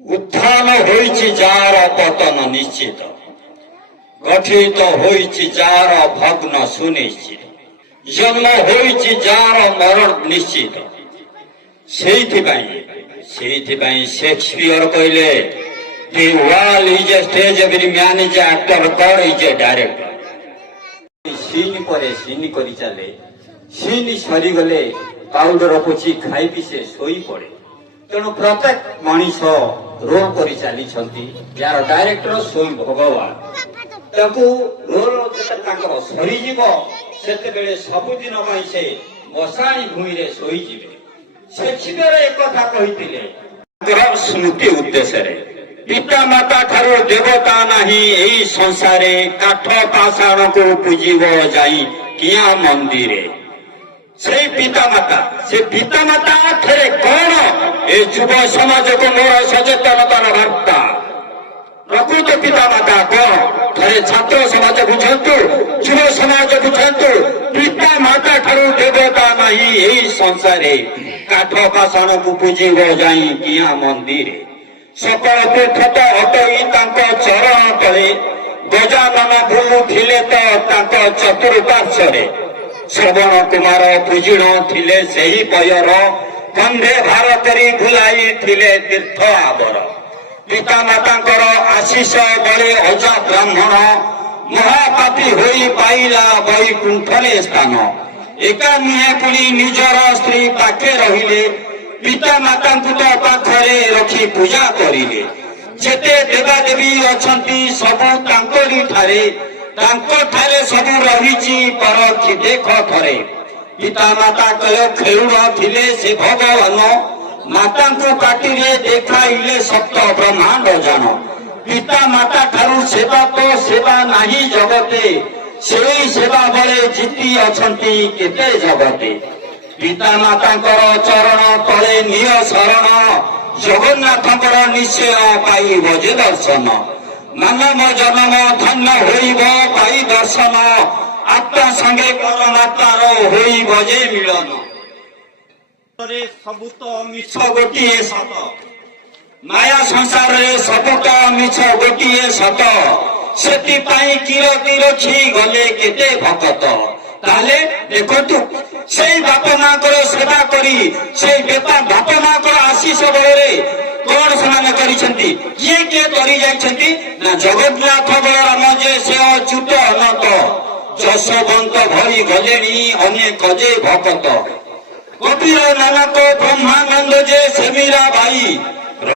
उत्थान होइछि जार पतन निश्चित, गठित होइछि जार भग्न सुनिश्चित, जन्म होइछि जार मरण निश्चित। सेइथिपाई शेक्सपियर कहले the world is a stage, every man is an actor, God is a director. Scene परे सीन करी चले, सीन सरी गले पाउडर पोछि खाई पी से सोई पड़े। तेणु प्रत्येक मनीष रोल करी चली छंती, यार डायरेक्टर सोई भगवान। ताकू रोल जेते सरी जीव सेते बेले सबुदिन पई से मशाणी भूमि रे सोई जीवे। शेक्सपियर एक कथा कहिथिले ग्रह स्मृति उद्देश्य रे पिता माता ठारू देवता नाही एई संसारे, काठ पाषाण को पूजिब जाई किया मंदिरे। से पिता माता थे कौन ए युव समाज को मोर सचेतनतार वार्ता। प्रकृत पिता माता कौन थे छात्र समाज बुझंतु, युव समाज बुझंतु। पिता माता ठारू देवता नाही एई संसारे, काठ पाषाण को पूजिब जाई किया मंदिरे। सकल तीर्थ अटई चरण तले, गजानन भूलुथिले तो चतुर्पार्श्वरे। श्रवण कुमार पूजिण थिले सेही पयर, कंधे भार करी भुलाई थिले तीर्थ आबर। पिता मातांकर आशीष बळे अजा ब्राह्मण, महापापी होई पाइला वैकुंठरे स्थान। एका नुहे पुणी निजर स्त्री पाखे रहिले, पिता माता पाखरे रखी पूजा करिले। जेते देवादेवी अछंती सबु तांकरी ठारे, तांको ठारे सबु रहिछि परखि देख थरे। पिता माता कय खेरुड़ थिले से भगवान, माता को काटिले देखाइले सप्त ब्रह्मांड जान। पिता माता ठारू सेवा तो सेवा नाही जगते, सेई सेवा बळे जीति अछंती केते जगते। पिता मातांकर चरण तले निय शरण, जगन्नाथंकर निश्चय पाइब जे दर्शन। मानव जन्म धन्य होइब पाई दर्शन, आत्मा संगे परमात्मार होइब जे मिलन। सबुत मिछ गोटिए सत, माया संसार सबुत मिछ गोटिए सत। सेतिपाई किरती रखी गले केते भक्त। ताले देखतु से बाप माँ को सेवा करी, से बाप माँ को आशीष बଳରେ कौन से करिसेंती, किए करी जाइछंती ना जगन्नाथ बलराम जे से अच्युत अनंत। जशवंत भरी गलेणी अनेक जे भक्त, कबीर नानक ब्रह्मानंद जे सेमीरा बाई।